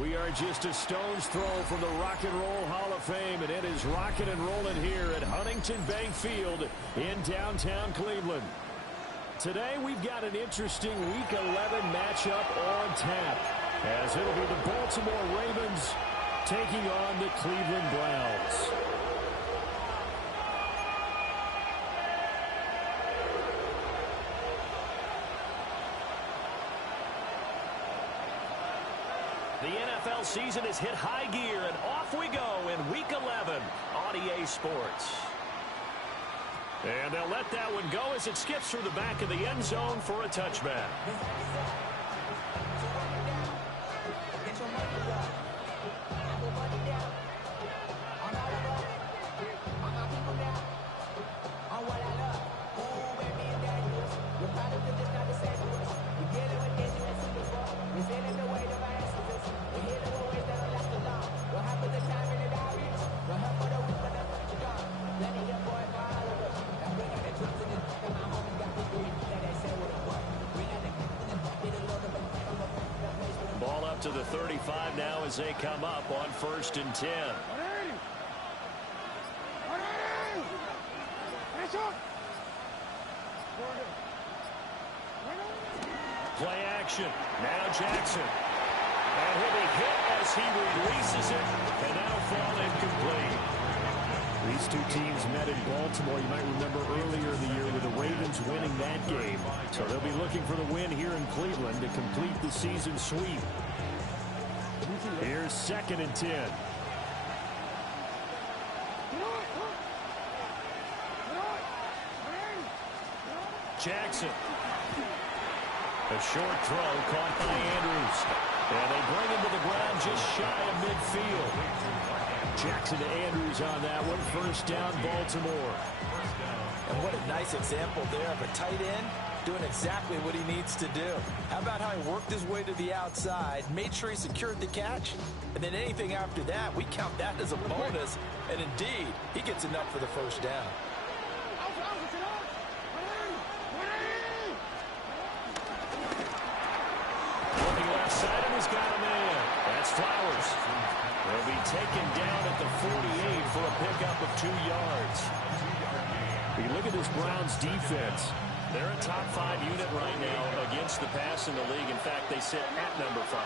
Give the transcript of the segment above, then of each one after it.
We are just a stone's throw from the Rock and Roll Hall of Fame, and it is rocking and rolling here at Huntington Bank Field in downtown Cleveland. Today we've got an interesting Week 11 matchup on tap, as it'll be the Baltimore Ravens taking on the Cleveland Browns. The NFL season has hit high gear, and off we go in Week 11 on EA Sports. And they'll let that one go as it skips through the back of the end zone for a touchback. Ball up to the 35 now as they come up on 1st and 10. Play action. Now Jackson. And he'll be hit as he releases it, and that'll fall incomplete. These two teams met in Baltimore, you might remember earlier in the year, with the Ravens winning that game. So they'll be looking for the win here in Cleveland to complete the season sweep. Here's 2nd and 10. Jackson. A short throw caught by Andrews. And they bring him to the ground just shy of midfield. Jackson to Andrews on that one. 1st down, Baltimore. And what a nice example there of a tight end doing exactly what he needs to do. How about how he worked his way to the outside, made sure he secured the catch, and then anything after that, we count that as a bonus. And indeed, he gets enough for the 1st down. Looking left side, and he's got a man. That's Flowers. He'll be taken down at the 48 for a pickup of 2 yards. You look at this Browns defense. They're a top 5 unit right now against the pass in the league. In fact, they sit at number 5.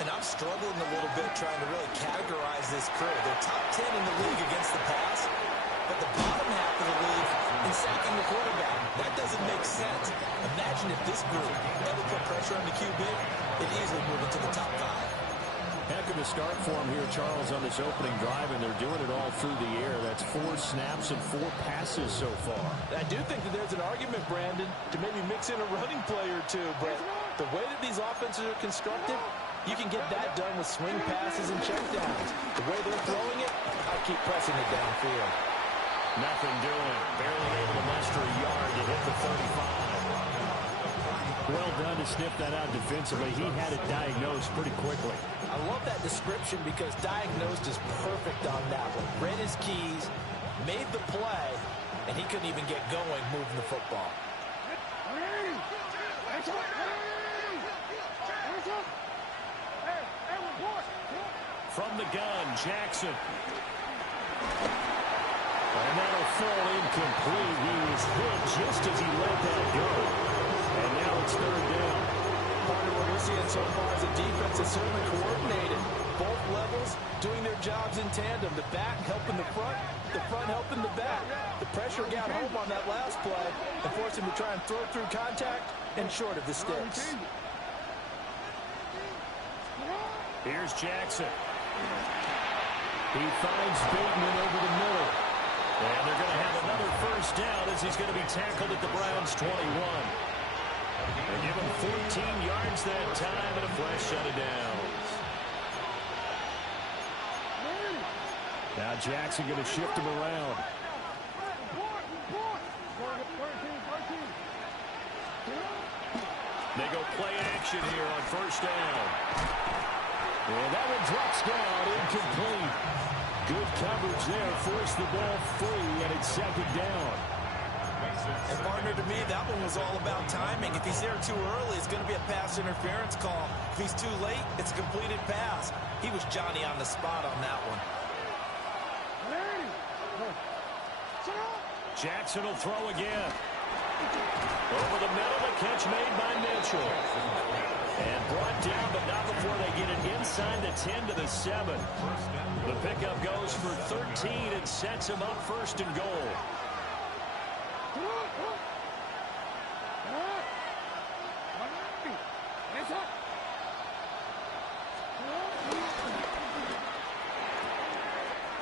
And I'm struggling a little bit trying to really categorize this crew. They're top 10 in the league against the pass, but the bottom half of the league in sacking the quarterback. That doesn't make sense. Imagine if this group ever put pressure on the QB, they'd easily move into the top 5. Heck of a start for him here, Charles, on this opening drive, and they're doing it all through the air. That's 4 snaps and 4 passes so far. I do think that there's an argument, Brandon, to maybe mix in a running play or two, but the way that these offenses are constructed, you can get that done with swing passes and checkdowns. The way they're throwing it, I keep pressing it downfield. Nothing doing. Barely able to muster a yard to hit the 35. Well done to sniff that out defensively. He had it diagnosed pretty quickly. I love that description because diagnosed is perfect on that one. Read his keys, made the play, and he couldn't even get going moving the football. From the gun, Jackson. And that'll fall incomplete. He was hit just as he let that go. And now it's 3rd down. Part of what we're seeing so far is the defense is certainly coordinated. Both levels doing their jobs in tandem. The back helping the front helping the back. The pressure got home on that last play and forced him to try and throw through contact and short of the sticks. Here's Jackson. He finds Bateman over the middle. And they're going to have another 1st down as he's going to be tackled at the Browns' 21. They give him 14 yards that time and a fresh set of downs. Now Jackson going to shift him around. They go play action here on 1st down. And that one drops down, incomplete. Good coverage there, forced the ball free, and it's 2nd down. And partner, to me, that one was all about timing. If he's there too early, it's going to be a pass interference call. If he's too late, it's a completed pass. He was Johnny on the spot on that one. Jackson will throw again. Over the middle, the catch made by Mitchell. And brought down, but not before they get it inside the 10 to the 7. The pickup goes for 13 and sets him up first and goal.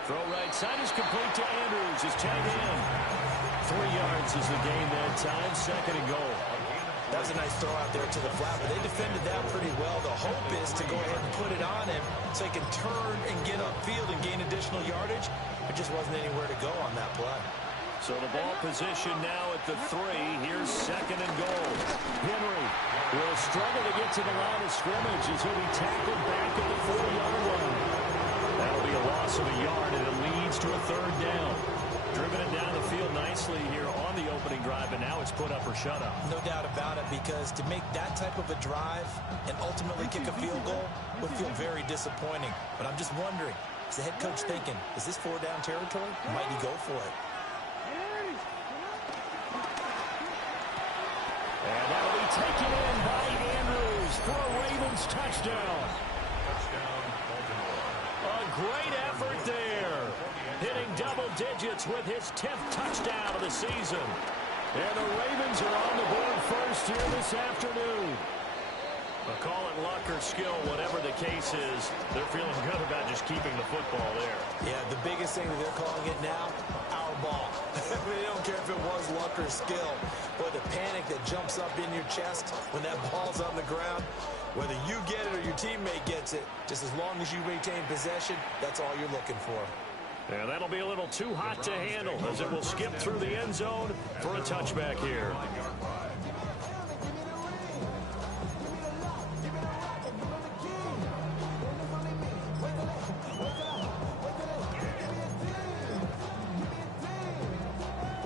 Throw right side is complete to Andrews. His tight end. 3 yards is the gain that time. Second and goal. That was a nice throw out there to the flat, but they defended that pretty well. The hope is to go ahead and put it on him so he can turn and get upfield and gain additional yardage. There just wasn't anywhere to go on that play. So the ball position now at the 3. Here's second and goal. Henry will struggle to get to the line of scrimmage as he'll be tackled back at the 40-yard line. That'll be a loss of a yard, and it leads to a third down. Driven it down the field nicely here on the opening drive, and now it's put up or shut up. No doubt about it, because to make that type of a drive and ultimately kick a field goal would feel very disappointing. But I'm just wondering, is the head coach thinking, is this 4-down territory? Might he go for it? And that'll be taken in by Andrews for a Ravens touchdown. A great effort there. Hitting double digits with his 10th touchdown of the season. And the Ravens are on the board first here this afternoon. I'll call it luck or skill, whatever the case is. They're feeling good about just keeping the football there. Yeah, the biggest thing that they're calling it now, our ball. They don't care if it was luck or skill. But the panic that jumps up in your chest when that ball's on the ground, whether you get it or your teammate gets it, just as long as you retain possession, that's all you're looking for. And that'll be a little too hot to handle as it will skip through the end zone for a touchback here.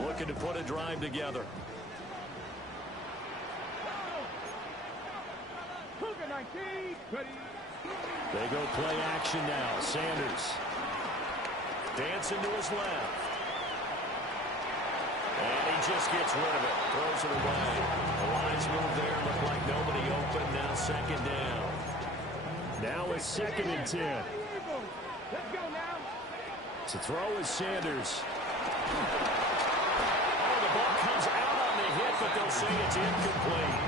Looking to put a drive together. They go play action now. Sanders. Dancing to his left. And he just gets rid of it. Throws it away. The lines move there. Look like nobody open. Now second down. Now it's second and 10. To throw is Sanders. Oh, the ball comes out on the hit, but they'll say it's incomplete.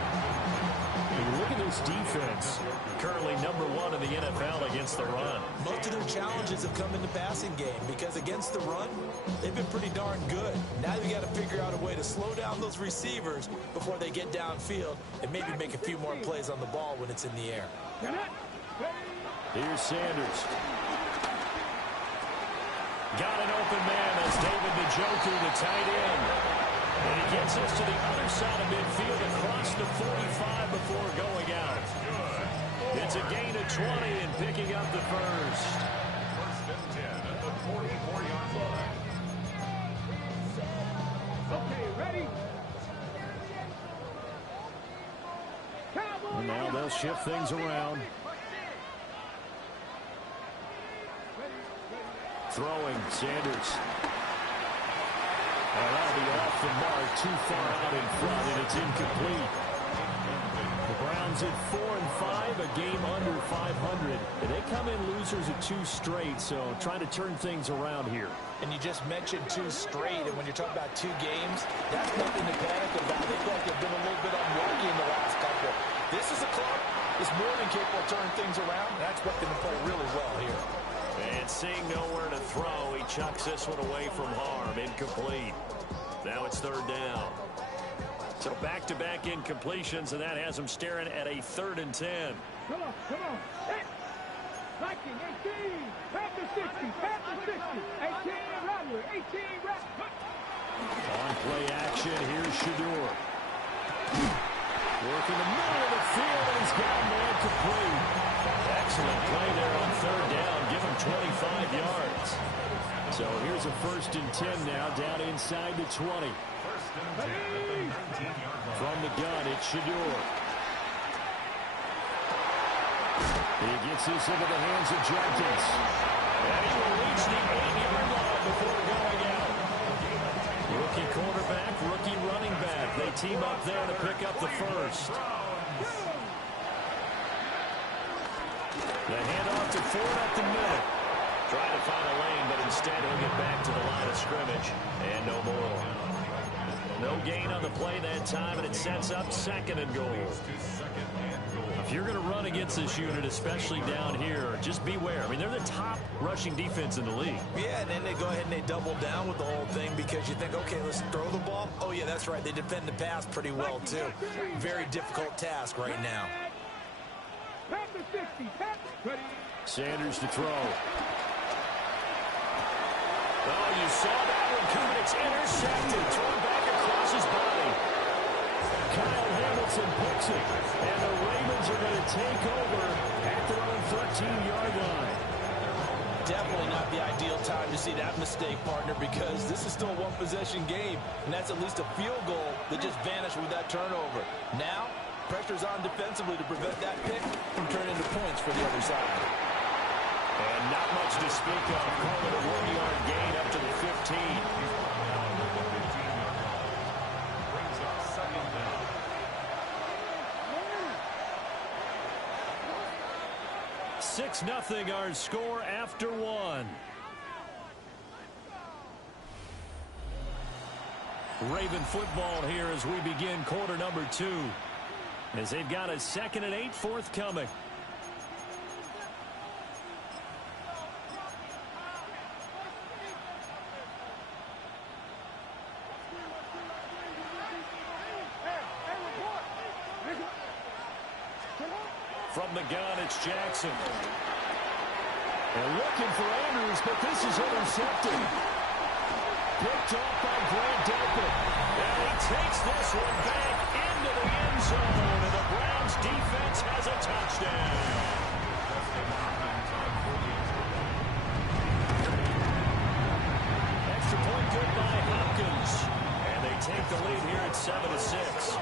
Look at this defense. Currently number 1 in the NFL against the run. Most of their challenges have come in the passing game because against the run, they've been pretty darn good. Now you got to figure out a way to slow down those receivers before they get downfield and maybe make a few more plays on the ball when it's in the air. Here's Sanders. Got an open man. That's David Njoku, the tight end. And he gets us to the other side of midfield across the 45 before going out. It's a gain of 20 and picking up the first. First and 10 at the 44-yard line. Okay, ready? And now they'll shift things around. Throwing, Sanders. That'll be off the mark, too far out in front, and it's incomplete. The Browns at 4-5, a game under 500. And they come in losers of 2 straight, so trying to turn things around here. And you just mentioned 2 straight, and when you're talking about 2 games, that's nothing to panic about. They feel like they've been a little bit unlucky in the last couple. This is a club that's more than capable of turning things around, and I expect them to play really well here. And seeing nowhere to throw, he chucks this one away from harm. Incomplete. Now it's third down. So back-to-back incompletions, and that has him staring at a 3rd and 10. Come on. Hey. Viking, 18. Back to 60. Back to 60. 18, Rattler. 18, Rattler. On play action, here's Shador. Working the middle of the field, and he's got a man complete. Excellent play there on 3rd down. Give him 25 yards. So here's a 1st and 10 now, down inside the 20. First From the gun, it's Shador. He gets this into the hands of Jenkins. And he will reach the 8-yard line before going out. Rookie quarterback, rookie running back. They team up there to pick up the first. The handoff to Ford at the middle. Trying to find a lane, but instead he'll get back to the line of scrimmage. And no more. No gain on the play that time, and it sets up 2nd and goal. If you're going to run against this unit, especially down here, just beware. I mean, they're the top rushing defense in the league. Yeah, and then they go ahead and they double down with the whole thing because you think, okay, let's throw the ball. Oh, yeah, that's right. They defend the pass pretty well, too. Very difficult task right now. Sanders to throw. Oh, you saw that one coming. It's intercepted. Thrown back across his body. Kyle Hamilton picks it. And the Ravens are going to take over at their own 13-yard line. Definitely not the ideal time to see that mistake, partner, because this is still a one-possession game, and that's at least a field goal that just vanished with that turnover. Now, pressure's on defensively to prevent that pick from turning into points for the other side. And not much to speak of. Call it a 1-yard gain up to the 15. 6-0 our score after one. Raven football here as we begin quarter number 2. As they've got a 2nd and 8 forthcoming. From the gun, it's Jackson. They're looking for Andrews, but this is intercepted. Picked off by Grant Delpit. And he takes this one back into the end zone. And the Browns defense has a touchdown. Extra point good by Hopkins. And they take the lead here at 7-6.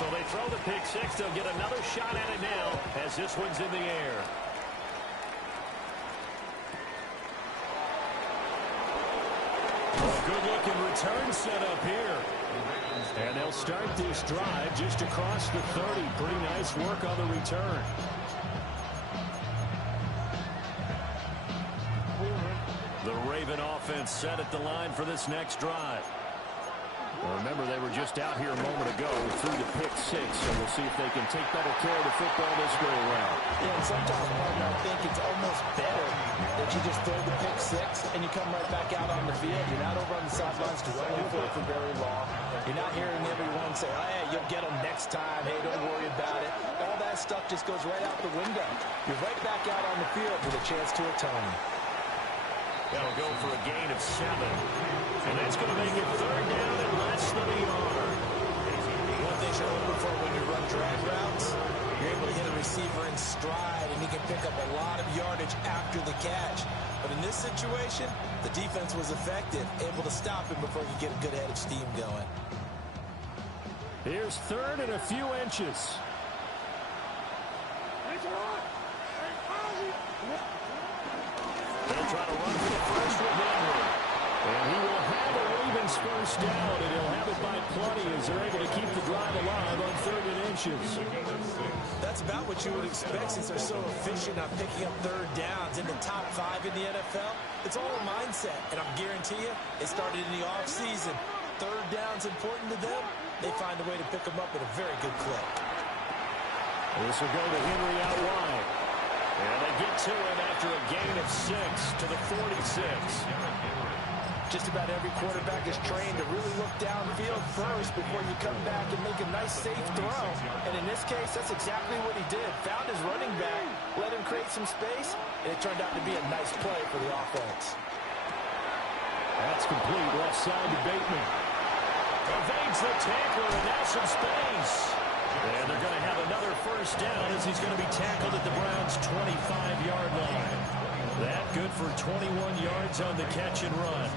So they throw the pick six. They'll get another shot at it now as this one's in the air. A good-looking return set up here. And they'll start this drive just across the 30. Pretty nice work on the return. The Raven offense set at the line for this next drive. Well, remember, they were just out here a moment ago through the pick six, so we'll see if they can take better care of the football this go around. Yeah, and sometimes, partner, I think it's almost better that you just throw the pick six and you come right back out on the field. You're not over on the sidelines dwelling for it for very long. You're not hearing everyone say, oh, hey, you'll get them next time. Hey, don't worry about it. All that stuff just goes right out the window. You're right back out on the field with a chance to atone. That'll go for a gain of 7. And that's going to make it 3rd down and less than a yard. One thing you're looking for when you run drag routes, you're able to hit a receiver in stride, and he can pick up a lot of yardage after the catch. But in this situation, the defense was effective, able to stop him before he could get a good head of steam going. Here's 3rd and a few inches. They'll try to run for the first with Henry. And he will have a Ravens first down, and he'll have it by plenty as they're able to keep the drive alive on 3rd and inches. That's about what you would expect since they're so efficient on picking up 3rd downs in the top 5 in the NFL. It's all a mindset, and I guarantee you, it started in the offseason. 3rd down's important to them. They find a way to pick them up at a very good clip. This will go to Henry out wide. And they get to it after a gain of 6 to the 46. Just about every quarterback is trained to really look downfield first before you come back and make a nice, safe throw. And in this case, that's exactly what he did. Found his running back, let him create some space, and it turned out to be a nice play for the offense. That's complete. Left side to Bateman. Evades the tackler, and now some space. And they're going to have another first down as he's going to be tackled at the Browns' 25-yard line. That good for 21 yards on the catch and run.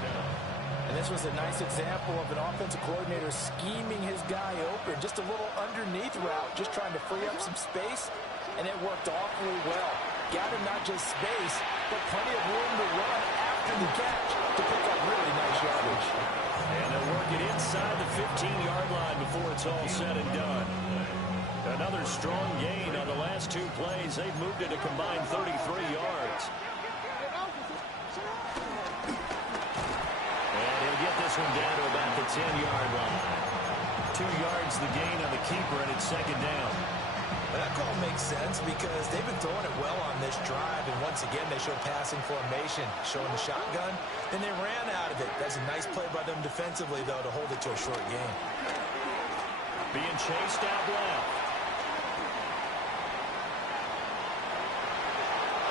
And this was a nice example of an offensive coordinator scheming his guy open. Just a little underneath route, just trying to free up some space, and it worked awfully well. Got him not just space, but plenty of room to run after the catch to pick up really nice yardage. And they'll work it inside the 15-yard line before it's all said and done. Another strong gain on the last two plays. They've moved it a combined 33 yards. And he'll get this one down to about the 10-yard line. 2 yards the gain on the keeper, and it's second down. That call makes sense because they've been throwing it well on this drive, and once again they show passing formation, showing the shotgun, and they ran out of it. That's a nice play by them defensively, though, to hold it to a short gain. Being chased out left.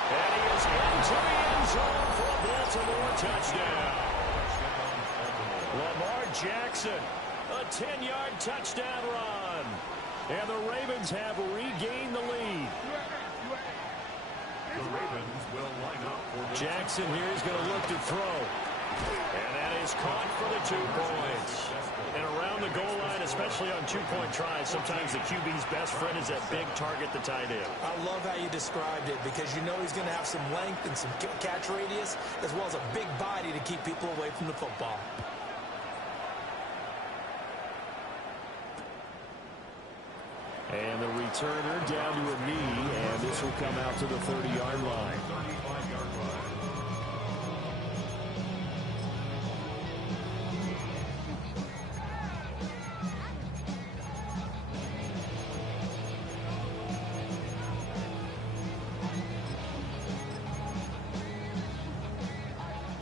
And he is into the end zone for a Baltimore touchdown. Lamar Jackson, a 10-yard touchdown run. And the Ravens have regained the lead. The Ravens will line up for Jackson here is going to look to throw. And that is caught for the 2 points. And around the goal line, especially on two-point tries, sometimes the QB's best friend is that big target, the tight end. I love how you described it because you know he's going to have some length and some catch radius as well as a big body to keep people away from the football. And the returner down to a knee, and this will come out to the 30-yard line. 35-yard line.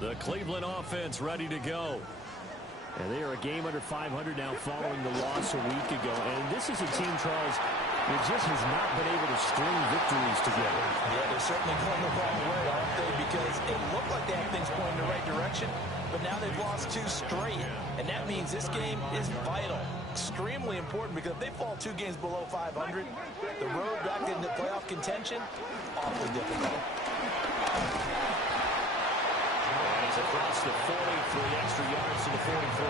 The Cleveland offense ready to go. And they are a game under 500 now following the loss a week ago. And this is a team, Charles, that just has not been able to string victories together. Yeah, they're certainly going the wrong way, aren't they? Because it looked like they had things pointing in the right direction, but now they've lost 2 straight. And that means this game is vital, extremely important, because if they fall 2 games below 500, the road back into playoff contention, awfully difficult. Across the 40 for the extra yards to the 43.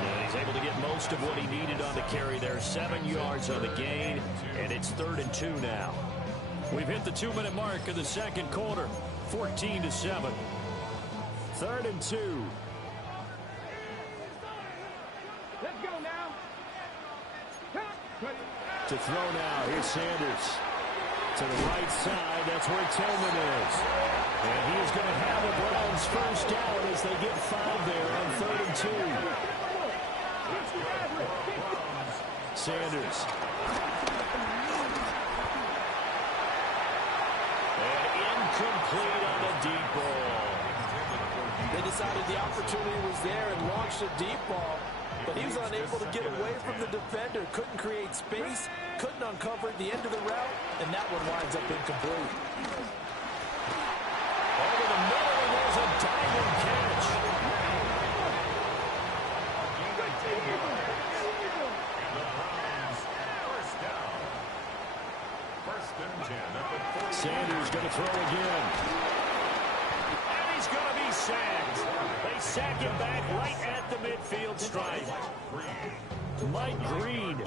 And he's able to get most of what he needed on the carry there. 7 yards on the gain, and it's 3rd and 2 now. We've hit the 2-minute mark of the second quarter. 14-7. 3rd and 2. Let's go now. To throw now. Here's Sanders. To the right side, that's where Tillman is. And he is going to have the Browns first down as they get 5 there on 3rd and 2. Sanders. And incomplete on the deep ball. They decided the opportunity was there and launched a deep ball, but he was unable to get away from the defender, couldn't create space, couldn't uncover at the end of the route, and that one winds up incomplete. Over the middle, and there's a diving catch. First down. 1st and 10 at the 40. Sanders going to throw again. And he's going to be sacked. They sack him back right at the midfield stripe. Mike Green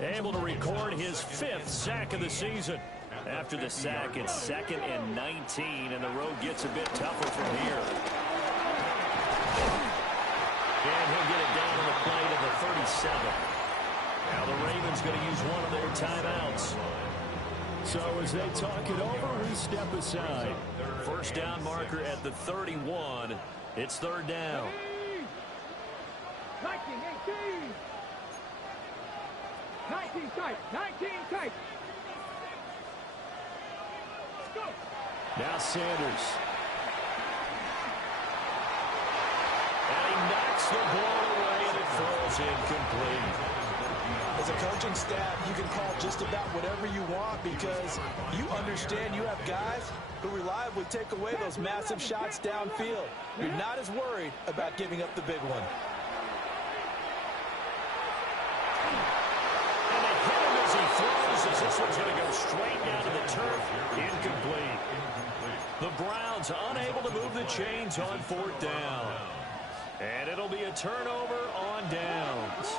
able to record his 5th sack of the season. After the sack, it's 2nd and 19, and the road gets a bit tougher from here. And he'll get it down to the play to the 37. Now the Ravens going to use one of their timeouts. So as they talk it over, we step aside. First down marker at the 31. It's 3rd down. 19, 18. 19 tight, 19 tight. Let's go. Now Sanders. And he knocks the ball away, and it falls incomplete. As a coaching staff, you can call just about whatever you want because you understand you have guys who reliably take away those massive shots downfield. You're not as worried about giving up the big one. And This one's going to go straight down to the turf. Incomplete. The Browns unable to move the chains on 4th down. And it'll be a turnover on downs.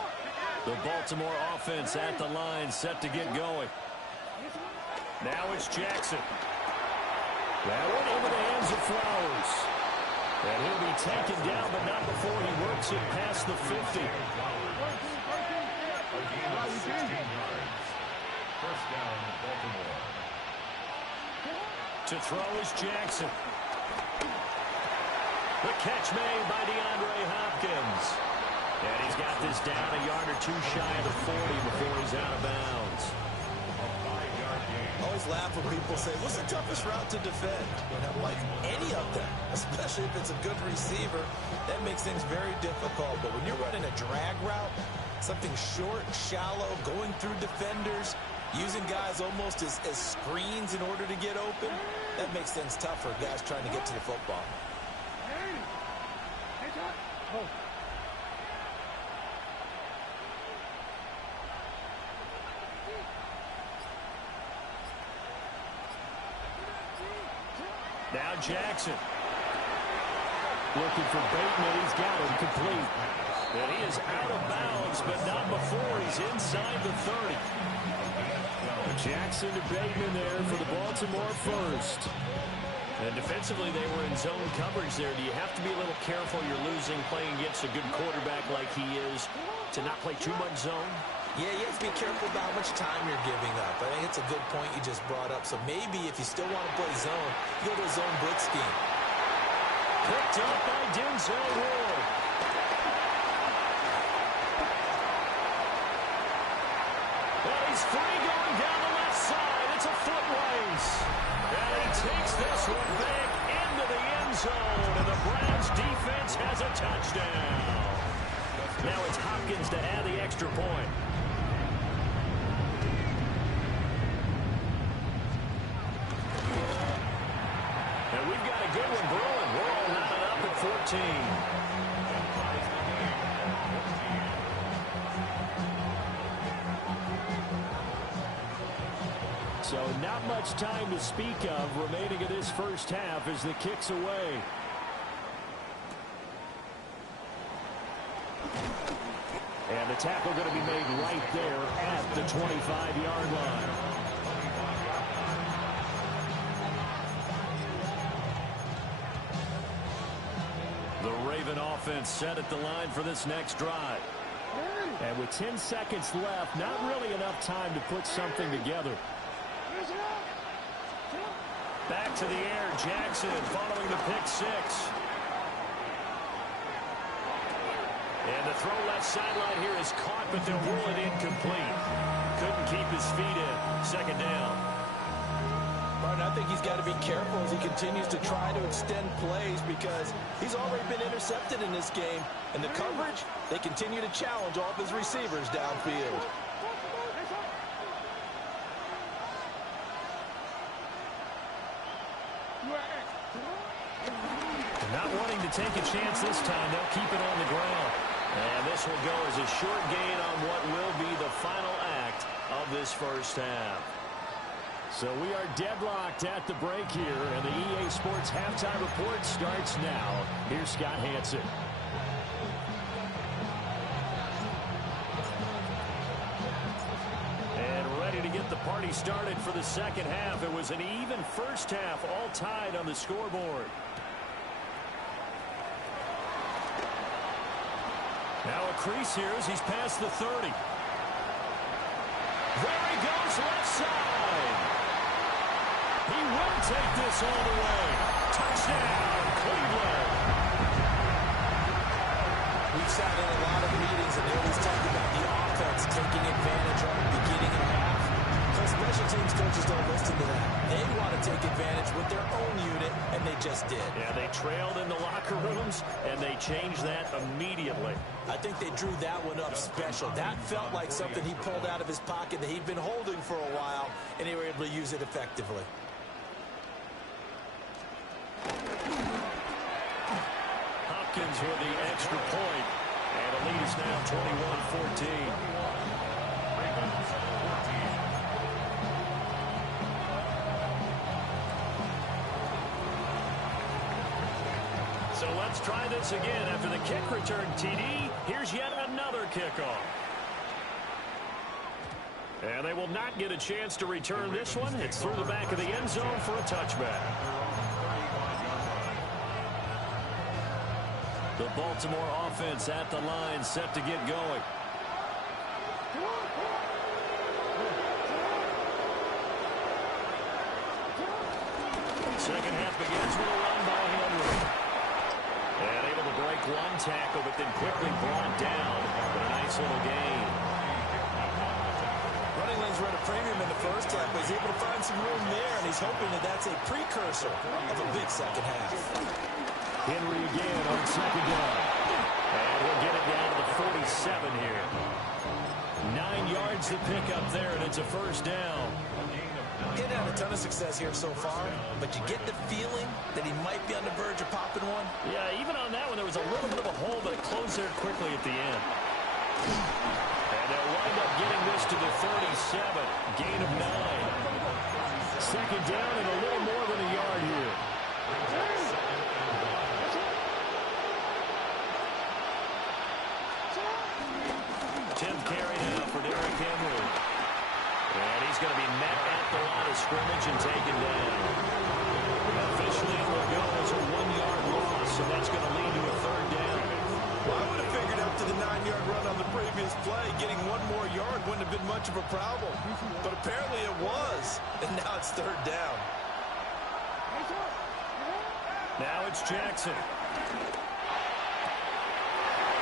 The Baltimore offense at the line, set to get going. Now it's Jackson. That one into the hands of Flowers. And he'll be taken down, but not before he works it past the 50. First down, Baltimore. To throw is Jackson. The catch made by DeAndre Hopkins. And he's got this down a yard or two shy of the 40 before he's out of bounds. I always laugh when people say, what's the toughest route to defend? And I'm like, any of them, especially if it's a good receiver. That makes things very difficult. But when you're running a drag route, something short, shallow, going through defenders, using guys almost as screens in order to get open, that makes things tough for guys trying to get to the football. Now Jackson. Looking for Bateman. He's got him complete. And he is out of bounds, but not before he's inside the 30. Jackson to Bateman there for the Baltimore first. And defensively, they were in zone coverage there. Do you have to be a little careful? You're losing playing against a good quarterback like he is to not play too much zone? Yeah, you have to be careful about how much time you're giving up. I think it's a good point you just brought up. So maybe if you still want to play zone, you go to a zone blitz scheme. Picked up by Denzel Ward. Well, he's free going down the left side. It's a foot race. And he takes this one back into the end zone. And the Browns defense has a touchdown. Now it's Hopkins to add the extra point. And we've got a good one brewing. We're all knotted up at 14. So not much time to speak of remaining in this first half as the kick's away. And the tackle going to be made right there at the 25-yard line. The Raven offense set at the line for this next drive. And with 10 seconds left, not really enough time to put something together. Back to the air, Jackson following the pick six. And the throw left sideline here is caught, but they'll rule it incomplete. Couldn't keep his feet in. Second down. Martin, I think he's got to be careful as he continues to try to extend plays because he's already been intercepted in this game. And the coverage, they continue to challenge all of his receivers downfield. Not wanting to take a chance this time, they'll keep it on the ground. And this will go as a short gain on what will be the final act of this first half. So we are deadlocked at the break here, and the EA Sports halftime report starts now. Here's Scott Hansen. And ready to get the party started for the second half. It was an even first half, all tied on the scoreboard. Now a crease here as he's past the 30. There he goes left side. He will take this all the way. Touchdown, Cleveland. We've sat in a lot of meetings, and they always talk about the offense taking advantage of the beginning of half. But special teams coaches don't listen to that. They want to take advantage with their own unit, and they just did. Yeah, they trailed in the locker rooms, and they changed that immediately. I think they drew that one up special. That felt like something he pulled out of his pocket that he'd been holding for a while, and they were able to use it effectively. Hopkins with the extra point, and the lead is now 21-14. So let's try this again. After the kick return TD, here's yet another kickoff. And they will not get a chance to return this one. It's through the back of the end zone for a touchback. The Baltimore offense at the line, set to get going. Second half begins with a run by Henry. And able to break one tackle, but then quickly brought down. But a nice little gain. Running lanes were at a premium in the first half, but he's able to find some room there, and he's hoping that that's a precursor of a big second half. Henry again on second down. And he'll get it down to the 47 here. 9 yards to pick up there, and it's a first down. He's had a ton of success here so far, but you get the feeling that he might be on the verge of popping one. Yeah, even on that one, there was a little bit of a hole, but it closed there quickly at the end. And they'll wind up getting this to the 37. Gain of 9. Second down and a little more than a yard here. Tenth carry now for Derrick Henry. And he's going to be met at the line of scrimmage and taken down. Officially, it will go as a 1-yard loss, so that's going to lead to a third down. Well, I would have figured after the 9-yard run on the previous play, getting one more yard wouldn't have been much of a problem. But apparently it was, and now it's third down. Now it's Jackson.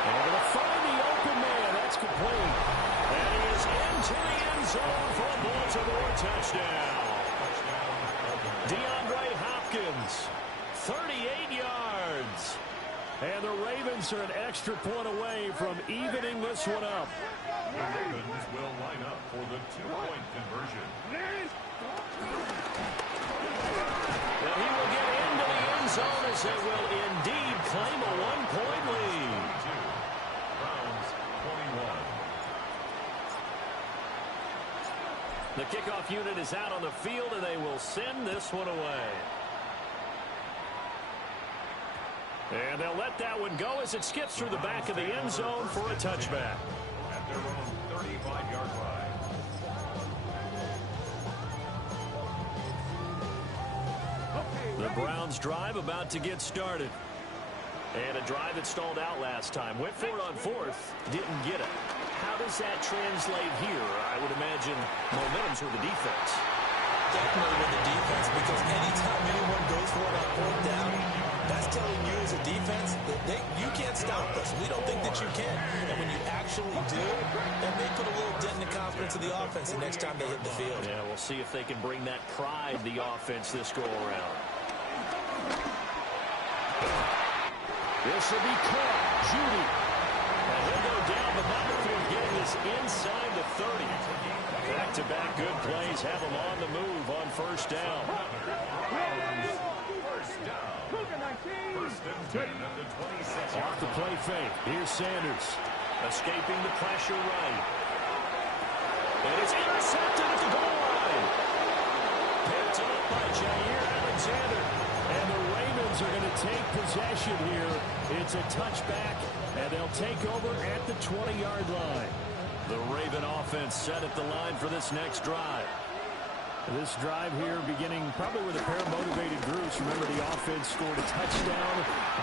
And going to find the open man. That's complete. And he is into the end zone for a Baltimore touchdown. DeAndre Hopkins, 38 yards. And the Ravens are an extra point away from evening this one up. The Ravens will line up for the 2-point conversion. And he will get into the end zone as they will indeed claim a 1-point lead. Browns 21. The kickoff unit is out on the field, and they will send this one away. And they'll let that one go as it skips through the back of the end zone for a touchback. At their own 35-yard line. The Browns drive about to get started. And a drive that stalled out last time. Went for it on fourth, didn't get it. How does that translate here? I would imagine momentum's with the defense. Definitely with the defense, because anytime anyone goes for it on fourth down, that's telling you as a defense that you can't stop us. We don't think that you can. And when you actually do, that may put a little dent in the confidence of the offense the next time they hit the field. Yeah, we'll see if they can bring that pride, the offense, this go-around. This will be caught. Judy. And he'll go down, but not before getting this inside the 30. Back-to-back good plays have him on the move on first down. First and 10 at the 26. Off the play fake. Here's Sanders. Escaping the pressure right. And it's intercepted at the goal line. Picked up by Jair Alexander. And the Ravens are going to take possession here. It's a touchback, and they'll take over at the 20-yard line. The Raven offense set at the line for this next drive. This drive here beginning probably with a pair of motivated groups. Remember, the offense scored a touchdown.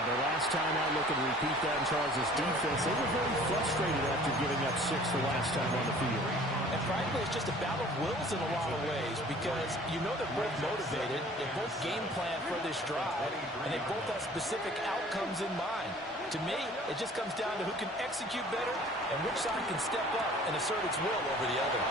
Their last time out, looking to repeat that in Charles' defense. They were very frustrated after giving up 6 the last time on the field. And frankly, it's just a battle of wills in a lot of ways, because you know they're both motivated, they both game plan for this drive, and they both have specific outcomes in mind. To me, it just comes down to who can execute better and which side can step up and assert its will over the other.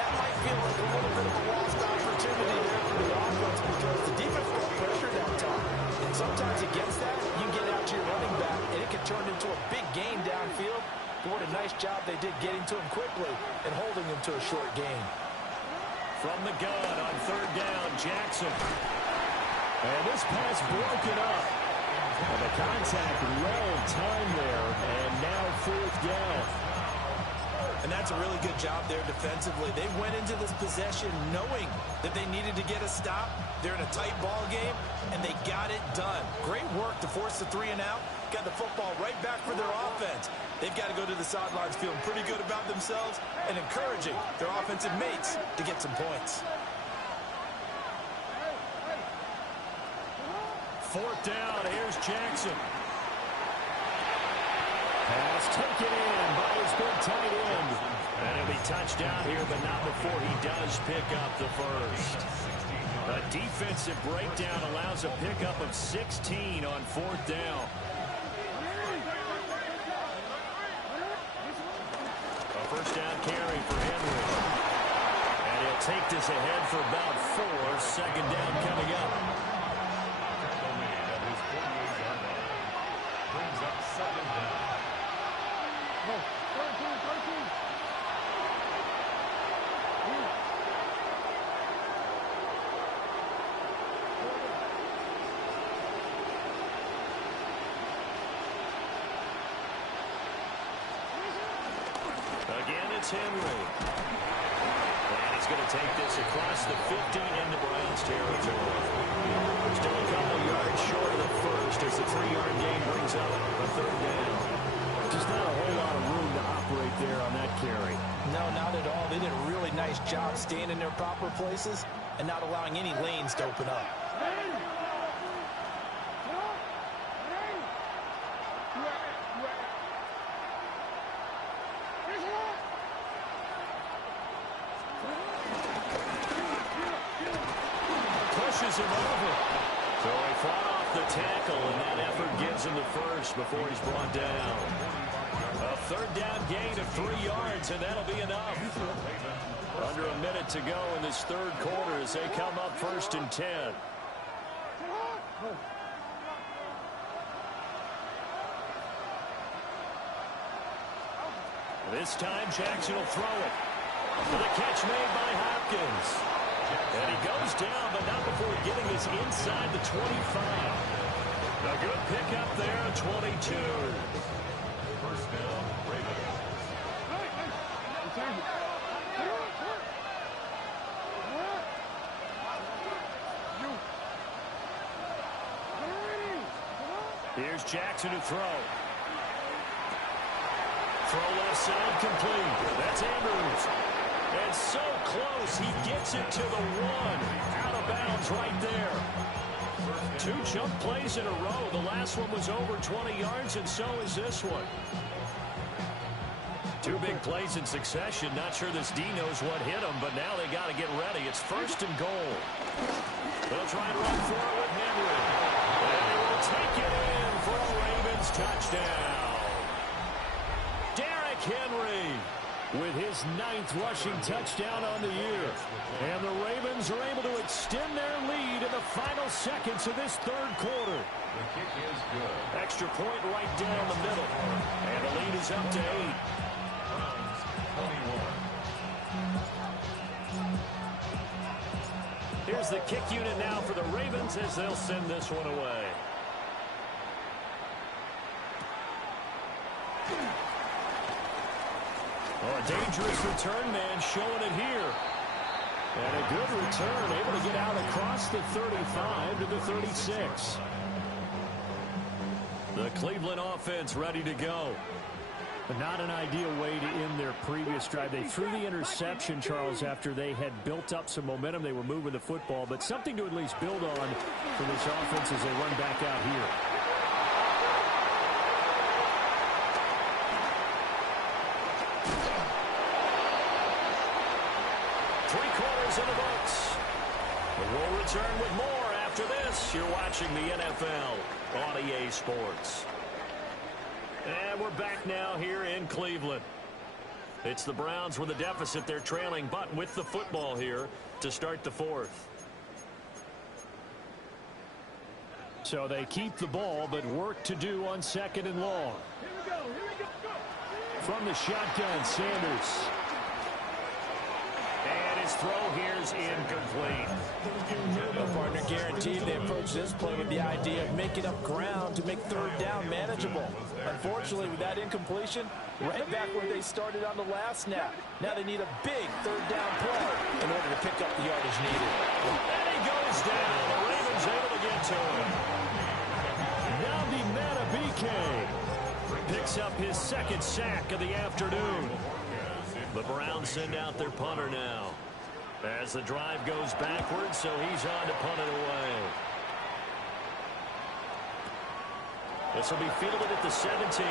That might feel like a little bit of a lost opportunity there for the offense, because the defense got pressure that time. And sometimes against that, you get out to your running back, and it can turn into a big gain downfield. But what a nice job they did getting to him quickly and holding him to a short gain. From the gun on third down, Jackson. And this pass broken up. And the contact well timed there, and now fourth down. And that's a really good job there defensively. They went into this possession knowing that they needed to get a stop. They're in a tight ball game, and they got it done. Great work to force the 3 and out. Got the football right back for their offense. They've got to go to the sidelines feeling pretty good about themselves and encouraging their offensive mates to get some points. 4th down. Here's Jackson. Pass taken in by his big tight end. And he'll be touchdown here, but not before he does pick up the first. A defensive breakdown allows a pickup of 16 on 4th down. A first down carry for Henry. And he'll take this ahead for about 4. 2nd down coming up. Brings up 2nd down. Again, it's Henry. And he's going to take this across the 50 into Browns territory. Still a couple yards short of the first as the 3-yard gain brings up a 3rd down. Just not a whole lot of room to operate there on that carry. No, not at all. They did a really nice job staying in their proper places and not allowing any lanes to open up. Pushes him over. So he fought off the tackle, and that effort gives him the first before he's brought down. A 3rd down gain of 3 yards, and that'll be enough. Under a minute to go in this 3rd quarter as they come up 1st and 10. This time Jackson will throw it. For the catch made by Hopkins. And he goes down, but not before getting this inside the 25. A good pickup there, 22. First down, Ravens. Here's Jackson to throw. Throw left side complete. That's Andrews. And so close, he gets it to the 1. Out of bounds right there. 2 jump plays in a row. The last one was over 20 yards, and so is this one. 2 big plays in succession. Not sure this D knows what hit him, but now they got to get ready. It's 1st and goal. They'll try and run for it with Henry. And they will take it in for a Ravens touchdown. Derrick Henry with his 9th rushing touchdown on the year. And the Ravens are able to extend their lead in the final seconds of this 3rd quarter. The kick is good. Extra point right down the middle. And the lead is up to 8. Browns 21. Here's the kick unit now for the Ravens as they'll send this one away. Oh, a dangerous return man showing it here. And a good return, able to get out across the 35 to the 36. The Cleveland offense ready to go. But not an ideal way to end their previous drive. They threw the interception, Charles, after they had built up some momentum. They were moving the football, but something to at least build on for this offense as they run back out here. In the books. We'll return with more after this. You're watching the NFL on EA Sports. And we're back now here in Cleveland. It's the Browns with a deficit. They're trailing, but with the football here to start the 4th. So they keep the ball, but work to do on 2nd and long. From the shotgun, Sanders. And his throw here's incomplete. The partner guaranteed they approach this play with the idea of making up ground to make third down manageable. Unfortunately, with that incompletion, right back where they started on the last snap. Now they need a big third down play in order to pick up the yardage needed. And he goes down. The Ravens able to get to him. Now the Madden picks up his second sack of the afternoon. The Browns send out their punter now. As the drive goes backwards, so he's on to punt it away. This will be fielded at the 17.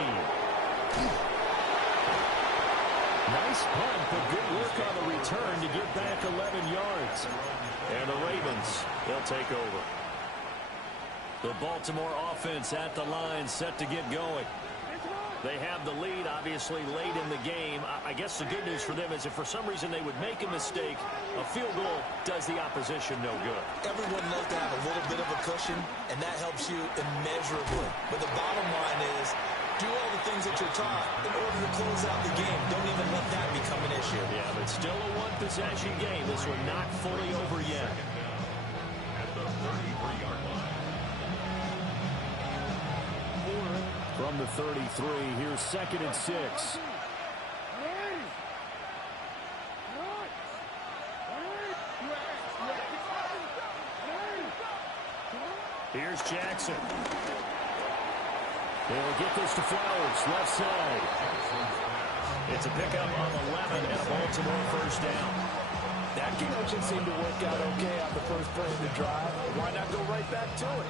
Nice punt, but good work on the return to get back 11 yards. And the Ravens, they'll take over. The Baltimore offense at the line, set to get going. They have the lead, obviously, late in the game. I guess the good news for them is if for some reason they would make a mistake, a field goal does the opposition no good. Everyone loves to have a little bit of a cushion, and that helps you immeasurably. But the bottom line is, do all the things that you're taught in order to close out the game. Don't even let that become an issue. Yeah, but still a one-possession game. This one not fully over yet. At the 33-yard line. From the 33, here's 2nd and 6. Here's Jackson. They'll get this to Flowers, left side. It's a pickup on 11 and a Baltimore first down. That connection seemed to work out okay on the first play of the drive. Why not go right back to it?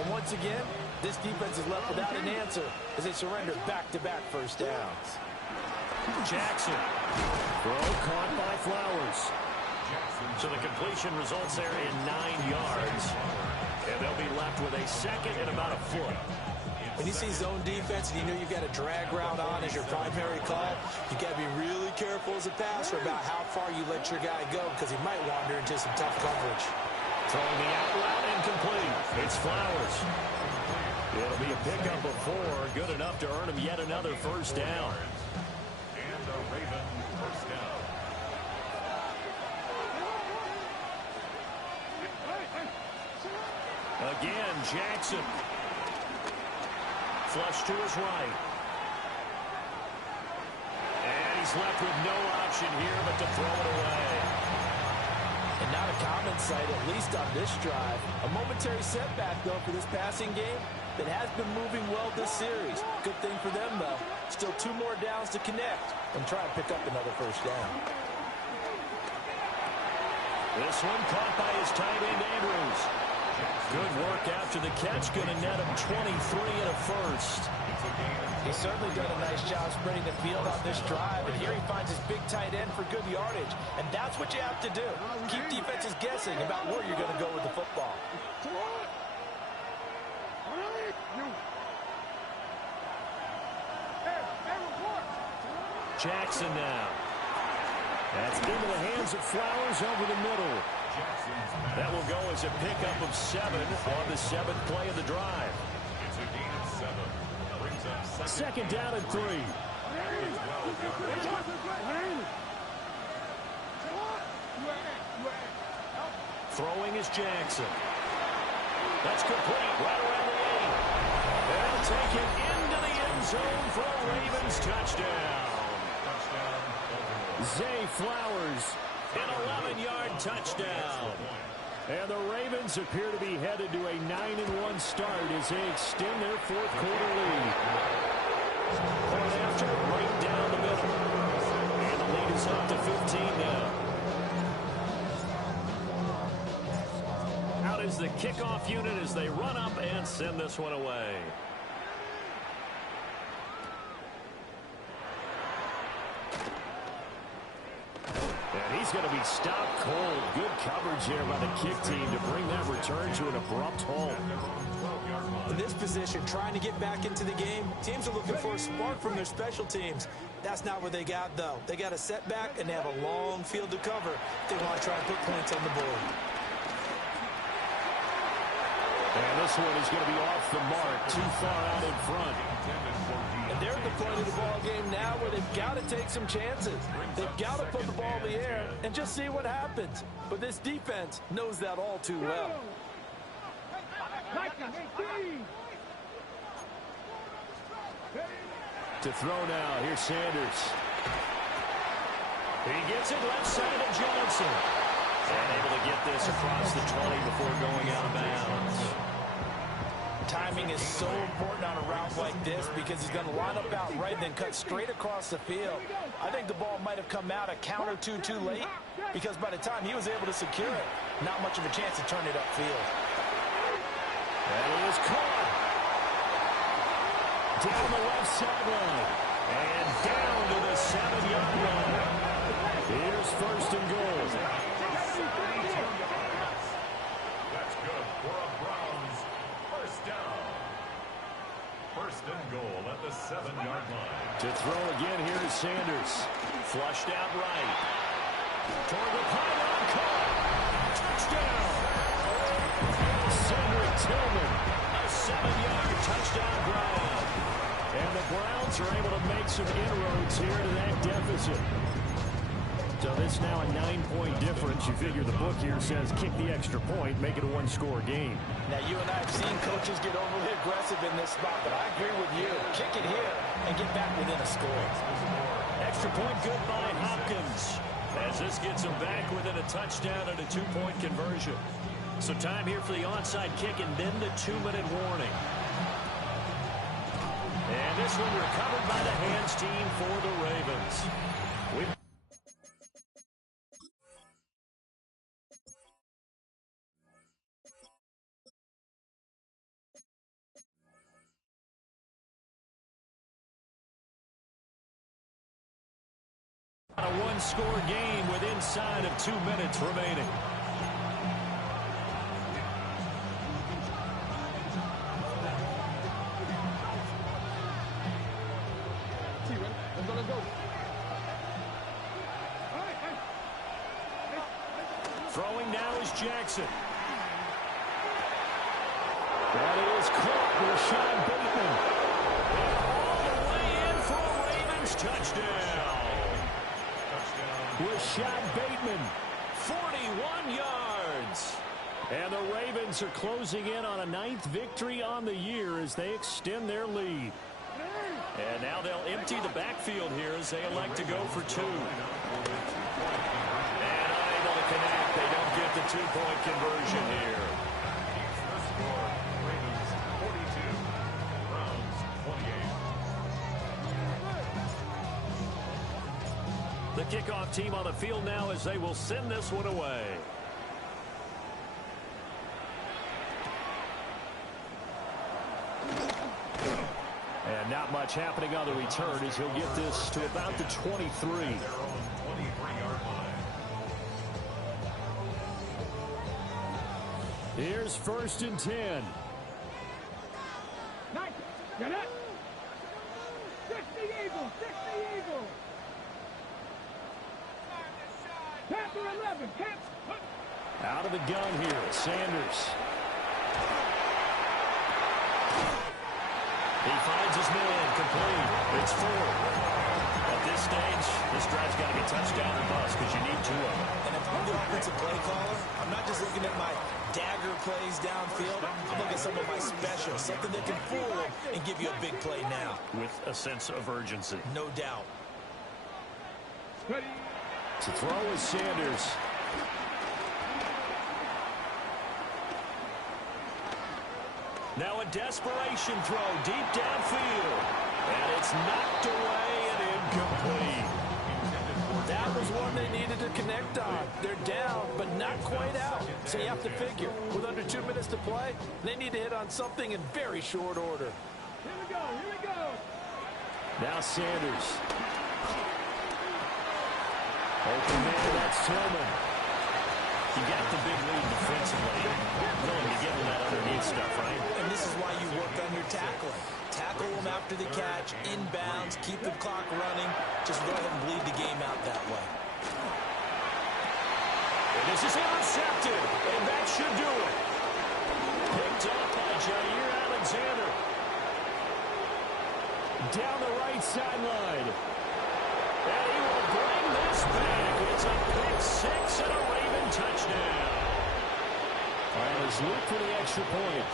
And once again, this defense is left without an answer as they surrender back-to-back first downs. Jackson. Throw caught by Flowers. So the completion results there in 9 yards. And they'll be left with a second and about a foot. When you see zone defense and you know you've got a drag route on as your primary call, you've got to be really careful as a passer about how far you let your guy go because he might wander into some tough coverage. Throwing the out route incomplete. It's Flowers. It'll be a pickup of 4. Good enough to earn him yet another first down. And the Raven first down. Again, Jackson. Flush to his right. And he's left with no option here but to throw it away. And not a common sight, at least on this drive. A momentary setback, though, for this passing game that has been moving well this series. Good thing for them, though. Still 2 more downs to connect and try and pick up another first down. This one caught by his tight end, Andrews. Good work after the catch. Going to net him 23 and a first. He's certainly done a nice job spreading the field on this drive, and here he finds his big tight end for good yardage. And that's what you have to do. Keep defenses guessing about where you're going to go with the football. Jackson now. That's into the hands of Flowers over the middle. That will go as a pickup of 7 on the 7th play of the drive. It's a gain of 7. Brings up Second down and 3. Throwing is Jackson. That's complete right around the 8. They'll take it into the end zone for a Ravens touchdown. Zay Flowers, an 11-yard touchdown. And the Ravens appear to be headed to a 9-1 start as they extend their 4th quarter lead. Point after, right down the middle. And the lead is up to 15 now. Out is the kickoff unit as they run up and send this one away. And he's going to be stopped cold. Good coverage here by the kick team to bring that return to an abrupt halt. In this position, trying to get back into the game, teams are looking for a spark from their special teams. That's not what they got, though. They got a setback, and they have a long field to cover if they want to try and put points on the board. And this one is going to be off the mark, too far out in front. And they're at the point of the ball game now where they've got to take some chances. They've got to put the ball in the air and just see what happens. But this defense knows that all too well. To throw now, here's Sanders. He gets it left side of Johnson. And able to get this across the 20 before going out of bounds. Timing is so important on a route like this because he's going to line up out right and then cut straight across the field. I think the ball might have come out a count or two too late because by the time he was able to secure it, not much of a chance to turn it upfield. That is caught. Down the left sideline. And down to the 7-yard line. Here's first and goal. That's good for a Browns first down. First and goal at the 7-yard line. To throw again, here is Sanders. Flushed out right. Toward the pylon, caught. Touchdown. Cedric Tillman. A 7-yard touchdown grab. And the Browns are able to make some inroads here to that deficit. So this now a 9-point difference. You figure the book here says kick the extra point, make it a one-score game. Now, you and I have seen coaches get overly aggressive in this spot, but I agree with you. Kick it here and get back within a score. Extra point good by Hopkins. As this gets them back within a touchdown and a 2-point conversion. So time here for the onside kick and then the 2-minute warning. And this one recovered by the hands team for the Ravens. A one-score game with inside of 2 minutes remaining. Throwing now is Jackson. That is caught. Rashad Bateman. And all the way in for a Ravens touchdown. Rashad Bateman, 41 yards. And the Ravens are closing in on a 9th victory on the year as they extend their lead. And now they'll empty the backfield here as they elect to go for 2. And unable to connect. They don't get the 2-point conversion here. The score, Ravens 42, Browns 28. The kickoff team on the field now as they will send this one away. And not much happening on the return as he'll get this to about the 23. Their own 23-yard line. Here's first and 10. Nice. Get it. 60 Eagles. 60 Eagles. Panther 11. Panther. Out of the gun here, Sanders. He finds his man, complete. It's 4. At this stage, this drive's got to be touchdown or bust because you need 2 of them. And if I'm the offensive play caller, I'm not just looking at my dagger plays downfield. I'm looking at some of my specials, something that can fool them and give you a big play now. With a sense of urgency. No doubt. Ready. To throw is Sanders. Now a desperation throw deep downfield. And it's knocked away and incomplete. That was one they needed to connect on. They're down, but not quite out. So you have to figure, with under 2 minutes to play, they need to hit on something in very short order. Here we go. Here we go. Now Sanders. Open man, that's Tillman. You got the big lead defensively. Willing to get him that underneath stuff, right? And this is why you work on your tackling. Tackle them after the catch, inbounds, keep the clock running. Just go ahead and bleed the game out that way. And this is intercepted, and that should do it. Picked up by Jair Alexander. Down the right sideline. And he will bring this back. It's a pick six and a Raven touchdown. And it's Luke for the extra point.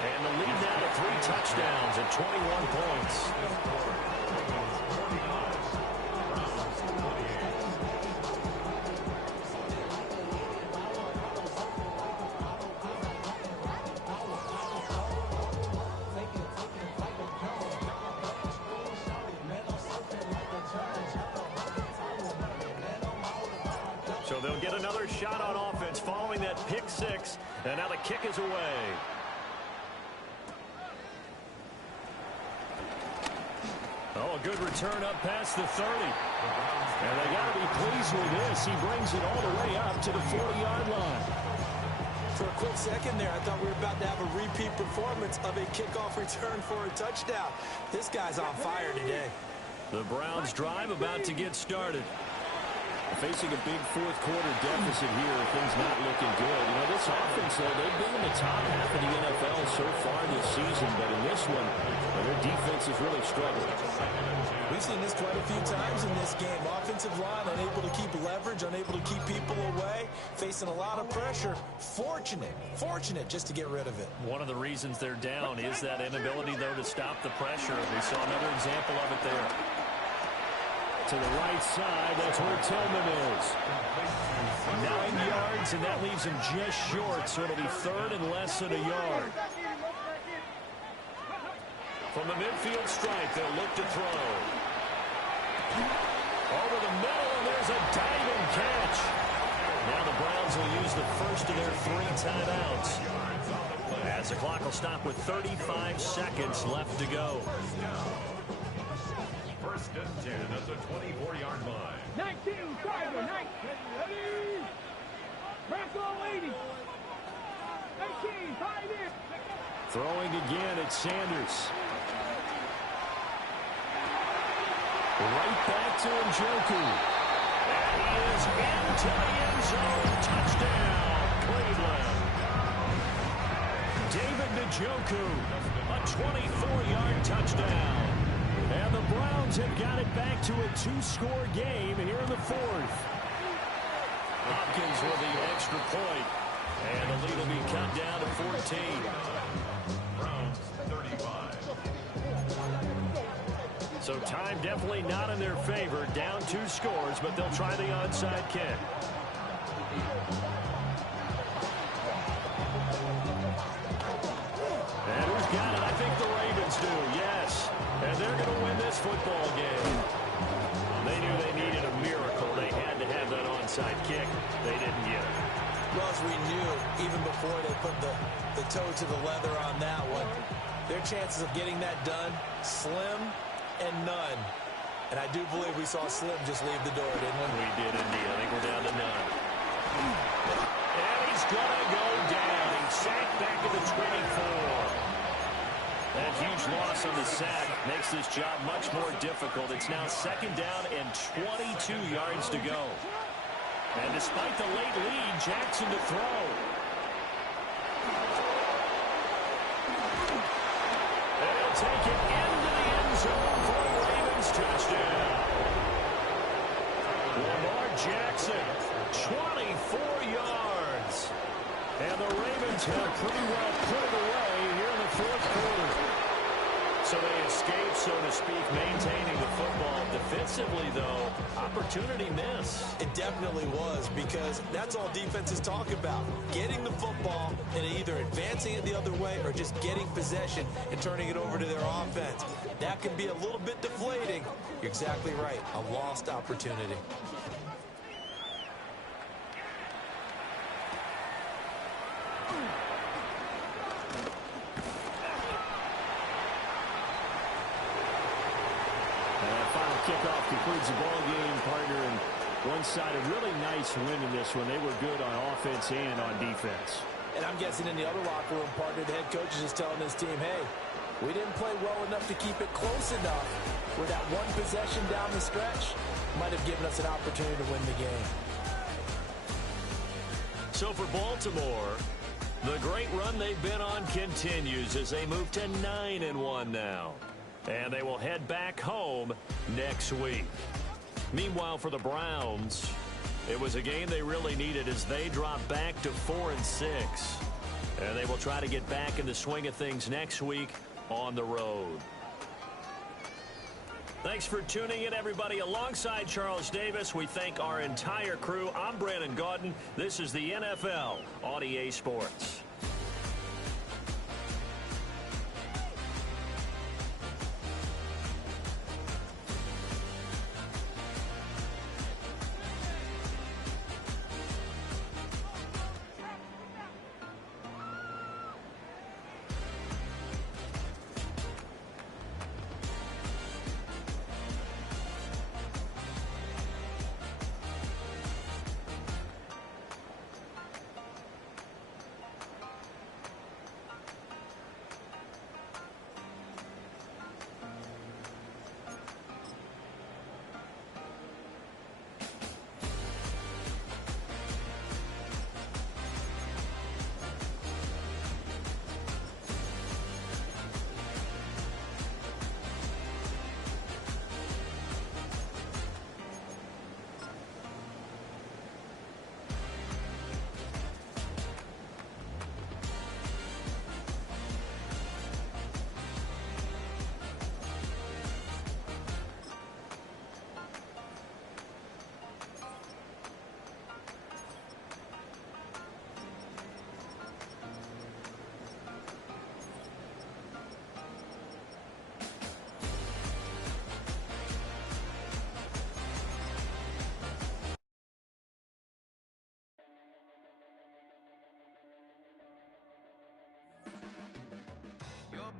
And the lead now to 3 touchdowns and 21 points. So they'll get another shot on offense following that pick six. And now the kick is away. Oh, a good return up past the 30. And they got to be pleased with this. He brings it all the way up to the 40-yard line. For a quick second there, I thought we were about to have a repeat performance of a kickoff return for a touchdown. This guy's on fire today. The Browns drive about to get started. Facing a big fourth quarter deficit here, things not looking good. You know, this offense, though, they've been in the top half of the NFL so far this season, but in this one, their defense is really struggling. We've seen this quite a few times in this game. Offensive line unable to keep leverage, unable to keep people away, facing a lot of pressure. Fortunate just to get rid of it. One of the reasons they're down is that inability, though, to stop the pressure. We saw another example of it there. To the right side, that's where Tillman is. 9 yards, and that leaves him just short, so it'll be third and less than a yard. From the midfield stripe, they'll look to throw. Over the middle, and there's a diving catch. Now the Browns will use the first of their 3 timeouts. As the clock will stop with 35 seconds left to go. First and 10 at the 24-yard line. 19, Tiger, 19. Ready? Press on, lady. 18, tight end. Throwing again at Sanders. Right back to Njoku. And he is into the end zone. Touchdown, Cleveland. David Njoku, a 24-yard touchdown. And the Browns have got it back to a 2-score game here in the fourth. Hopkins with the extra point. And the lead will be cut down to 14. Browns 35. So time definitely not in their favor. Down 2 scores, but they'll try the onside kick. And who's got it? I think the Ravens do, yes. And they're going to win this football game. They knew they needed a miracle. They had to have that onside kick. They didn't get it. Well, as we knew, even before they put the toe to the leather on that one, their chances of getting that done, slim and none. And I do believe we saw Slim just leave the door, didn't we? We did indeed. I think we're down to none. And he's going to go down. He's sacked back at the 24. That huge loss on the sack makes this job much more difficult. It's now second down and 22 yards to go. And despite the late lead, Jackson to throw. And he'll take it into the end zone for a Ravens touchdown. Lamar Jackson, 24 yards. And the Ravens have pretty well put it away here in the fourth quarter. So they escape, so to speak, maintaining the football. Defensively, though, opportunity miss. It definitely was, because that's all defenses talk about. Getting the football and either advancing it the other way or just getting possession and turning it over to their offense. That can be a little bit deflating. You're exactly right. A lost opportunity. Kickoff concludes the ball game, partner, and one side a really nice win in this one. They were good on offense and on defense. And I'm guessing in the other locker room, partner, the head coach is just telling his team, hey, we didn't play well enough to keep it close enough where that one possession down the stretch might have given us an opportunity to win the game. So for Baltimore, the great run they've been on continues as they move to 9-1 now. And they will head back home next week. Meanwhile, for the Browns, it was a game they really needed as they drop back to 4-6. And they will try to get back in the swing of things next week on the road. Thanks for tuning in, everybody. Alongside Charles Davis, we thank our entire crew. I'm Brandon Gaudin. This is the NFL on EA Sports.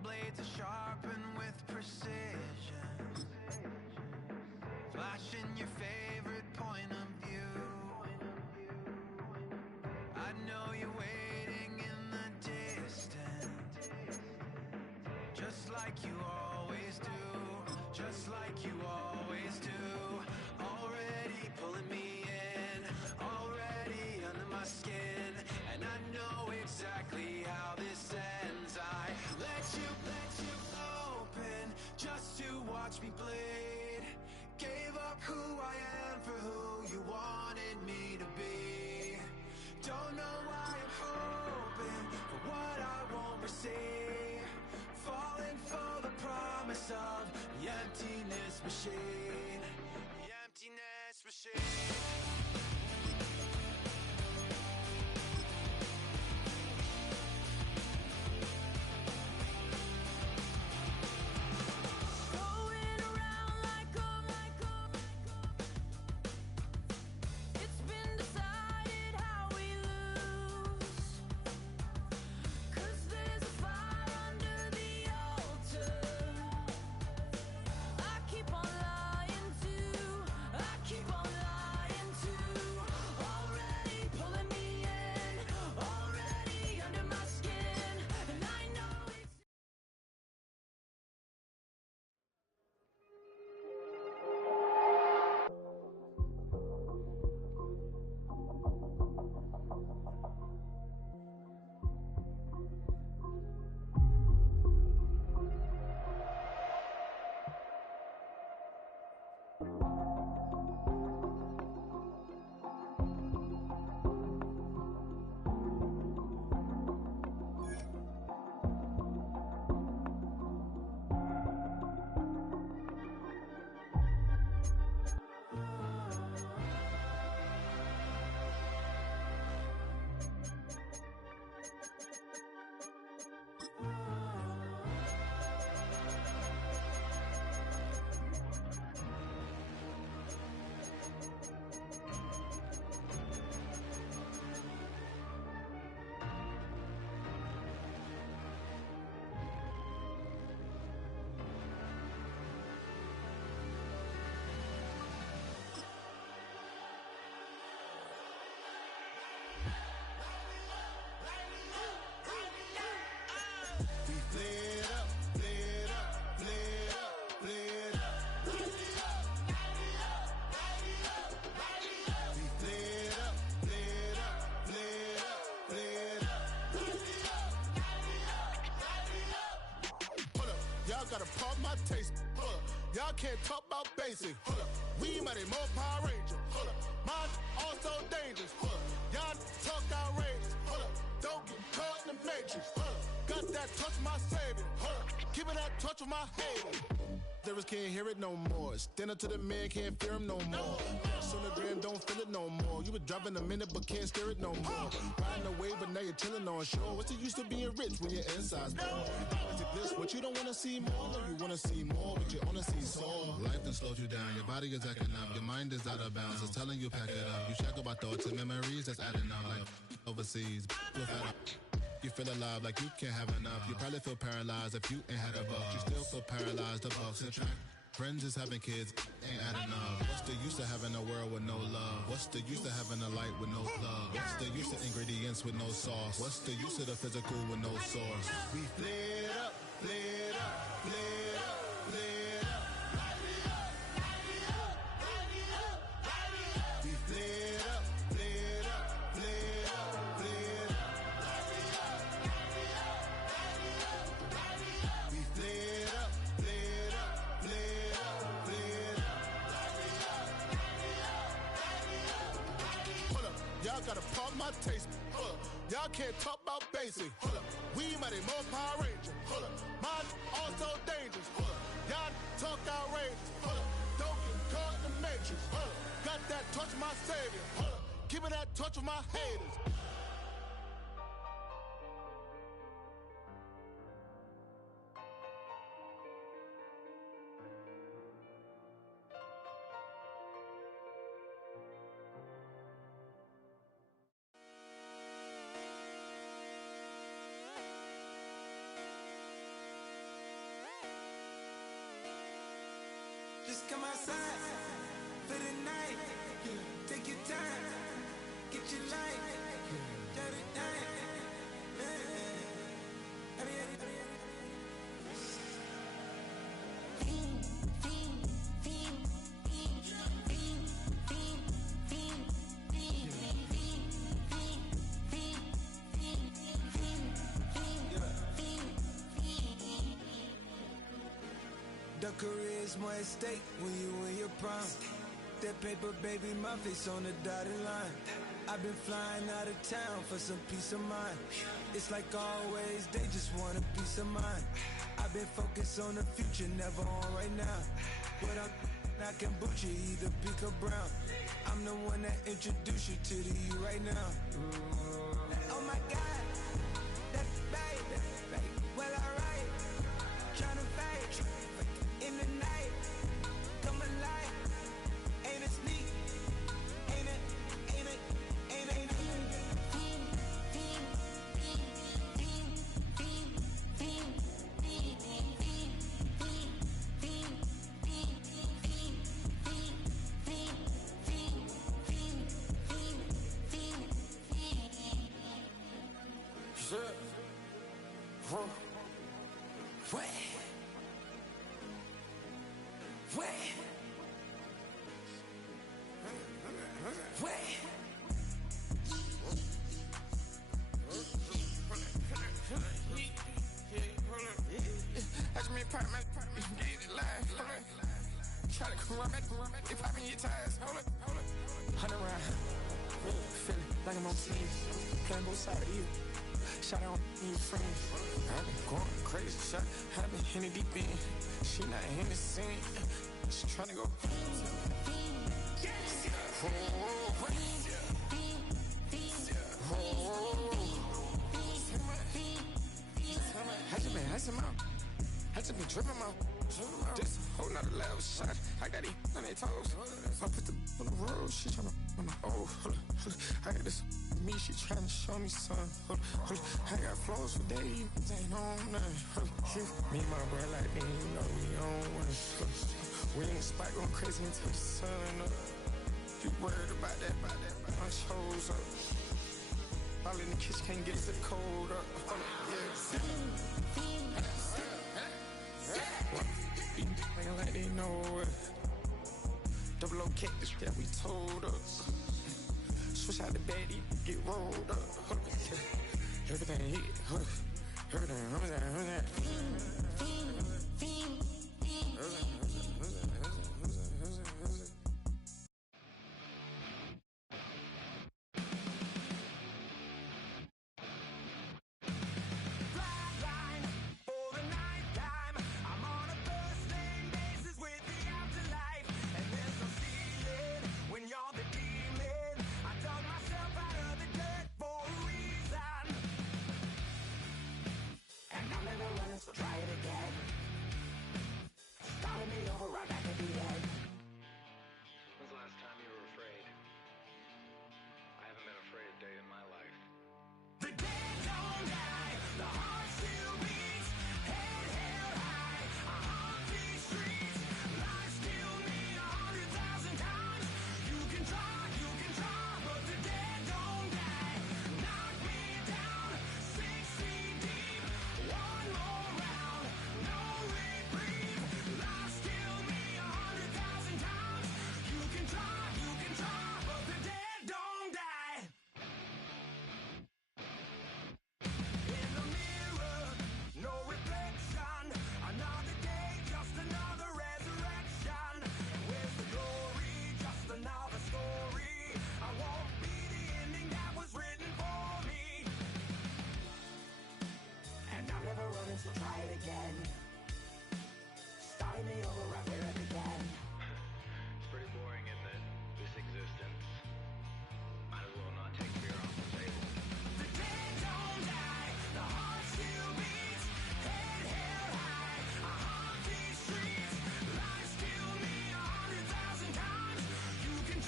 Blades are sharpened with precision, flashing your favorite point of view. I know you're waiting in the distance, just like you always do, just like you always do. Already pulling me in, already under my skin, and I know exactly how this ends. I let you open just to watch me bleed. Gave up who I am for who you wanted me to be. Don't know why I'm hoping for what I won't receive. Falling for the promise of the emptiness machine. The emptiness machine. Keep on lying taste. Hold up. Y'all can't talk about basic. Hold up. We mighty more Power Ranger. Hold up. Mine also dangerous. Hold up. Y'all talk outrageous. Hold up. Don't get caught in the matrix. Hold up. Got that touch my savior. Hold up. Keeping that touch with my haters. Lyrics can't hear it no more. Stand up to the man, can't fear him no more. On the gram, don't feel it no more. You were driving a minute, but can't steer it no more. Riding away, but now you're chilling on shore. What's the use of being rich when your inside's poor? Is it this what you don't want to see more? No, you want to see more, but you only see soul. Life done slowed you down. Your body is acting up. Your mind is out of bounds. It's telling you pack it up. You shackle by thoughts and memories that's adding up. Like overseas, you feel alive like you can't have enough. You probably feel paralyzed if you ain't had a buck. You still feel paralyzed, the bucks and track. Friends is having kids, ain't adding up. What's the use of having a world with no love? What's the use of having a light with no plug? What's the use of ingredients with no sauce? What's the use of the physical with no source? We flared up, flared up, flared up, flared up. Light me up, light me up, light me up, light me up. We flared up, flared up, flared up, flared up. Light me up, light me up, light me up, light me up. We flared up, flared up. Y'all gotta pump my taste. Hold up. Y'all can't talk about basic. Hold up. We mighty more Power Ranger. Hold up. Mine also dangerous. Hold up. Y'all talk outrageous. Hold up. Don't get caught in the matrix. Hold up. Got that touch my savior. Hold up. Keeping that touch with my haters. Just come outside for the night. Take your time, get your light. Shut it down. The career's more at stake when you in your prime. That paper, baby, my face on the dotted line. I've been flying out of town for some peace of mind. It's like always, they just want a peace of mind. I've been focused on the future, never on right now. But I can boot you either pink or brown. I'm the one that introduced you to the you right now. Oh my God, that's babe. Well, alright, tryna fight. In the night, come alive. Ain't it sneak? Ain't it? Ain't it? Ain't it? Ain't it? Like I'm on team, playing both sides of you. Shout out to your friends. I've been going crazy, shot. I've been in the deep end. She not in the scene. She tryna go. I just been dripping my. This a whole nother level shot. I got these on their toes. I put the on the road. She tryna. Oh, hold up. I got this me. She tryna show me something. Hold up. I got flows for days. Ain't on nothing. Me and my bro like me. You know we on one. We in the spot going crazy until the sun up. You worried about that? My shows up. All in the kitchen can't get it cold up. Yeah. Acting like they know it. Double O cactus that we told us. Switch out the baddie, get rolled up. Everything hit, everything.